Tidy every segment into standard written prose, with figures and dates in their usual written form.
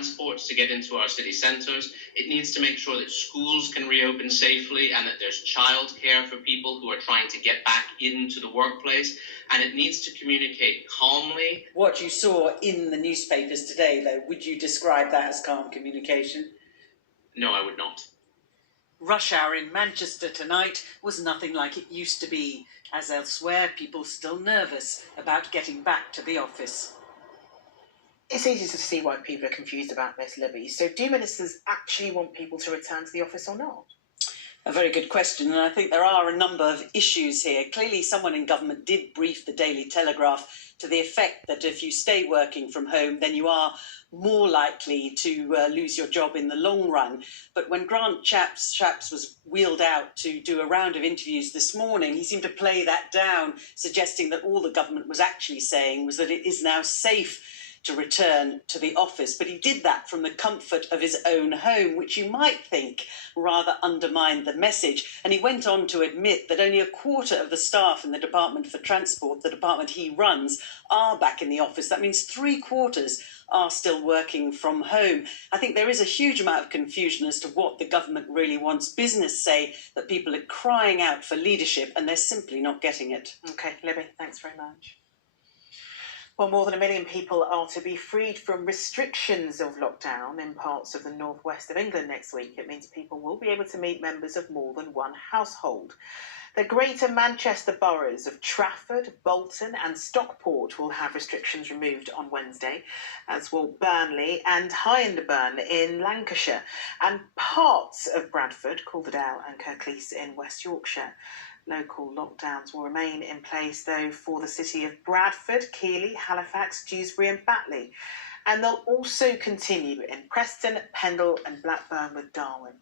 transport to get into our city centres. It needs to make sure that schools can reopen safely and that there's childcare for people who are trying to get back into the workplace. And it needs to communicate calmly. What you saw in the newspapers today, though, would you describe that as calm communication? No, I would not. Rush hour in Manchester tonight was nothing like it used to be. As elsewhere, people still nervous about getting back to the office. It's easy to see why people are confused about this, Libby. So do ministers actually want people to return to the office or not? A very good question, and I think there are a number of issues here. Clearly, someone in government did brief the Daily Telegraph to the effect that if you stay working from home, then you are more likely to lose your job in the long run. But when Grant Shapps was wheeled out to do a round of interviews this morning, he seemed to play that down, suggesting that all the government was actually saying was that it is now safe to return to the office. But he did that from the comfort of his own home, which you might think rather undermined the message. And he went on to admit that only a quarter of the staff in the Department for Transport, the department he runs, are back in the office. That means 3/4 are still working from home. I think there is a huge amount of confusion as to what the government really wants. Business say that people are crying out for leadership and they're simply not getting it. OK, Libby, thanks very much. Well, more than 1 million people are to be freed from restrictions of lockdown in parts of the northwest of England next week. It means people will be able to meet members of more than one household. The Greater Manchester boroughs of Trafford, Bolton and Stockport will have restrictions removed on Wednesday, as will Burnley and Hyndburn in Lancashire, and parts of Bradford, Calderdale and Kirklees in West Yorkshire. Local lockdowns will remain in place, though, for the city of Bradford, Keighley, Halifax, Dewsbury and Batley. And they'll also continue in Preston, Pendle and Blackburn with Darwin.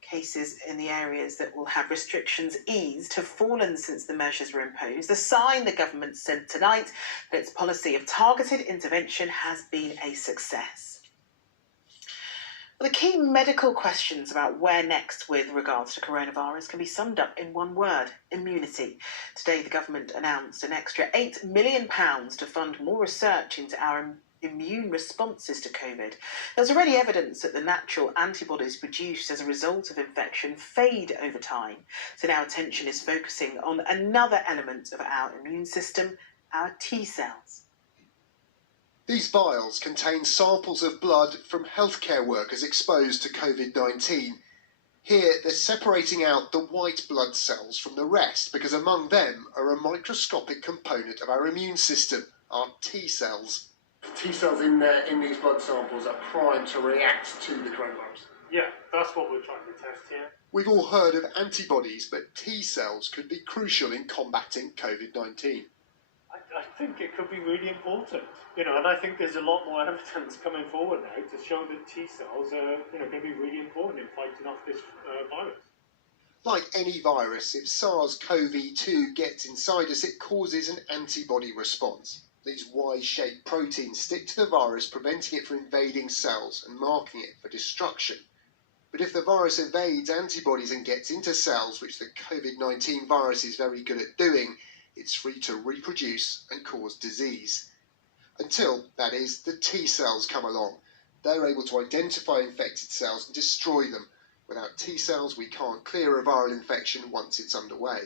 Cases in the areas that will have restrictions eased have fallen since the measures were imposed, a sign the government said tonight that its policy of targeted intervention has been a success. The key medical questions about where next with regards to coronavirus can be summed up in one word: immunity. Today, the government announced an extra £8 million to fund more research into our immune responses to COVID. There's already evidence that the natural antibodies produced as a result of infection fade over time. So now attention is focusing on another element of our immune system, our T cells. These vials contain samples of blood from healthcare workers exposed to COVID-19. Here, they're separating out the white blood cells from the rest because among them are a microscopic component of our immune system, our T cells. T cells in these blood samples are primed to react to the coronavirus. Yeah, that's what we're trying to test here. We've all heard of antibodies, but T cells could be crucial in combating COVID-19. I think it could be really important, and I think there's a lot more evidence coming forward now to show that T cells are, going to be really important in fighting off this virus. Like any virus, if SARS-CoV-2 gets inside us, it causes an antibody response. These Y-shaped proteins stick to the virus, preventing it from invading cells and marking it for destruction. But if the virus evades antibodies and gets into cells, which the COVID-19 virus is very good at doing, it's free to reproduce and cause disease. Until, that is, the T cells come along. They're able to identify infected cells and destroy them. Without T cells, we can't clear a viral infection once it's underway.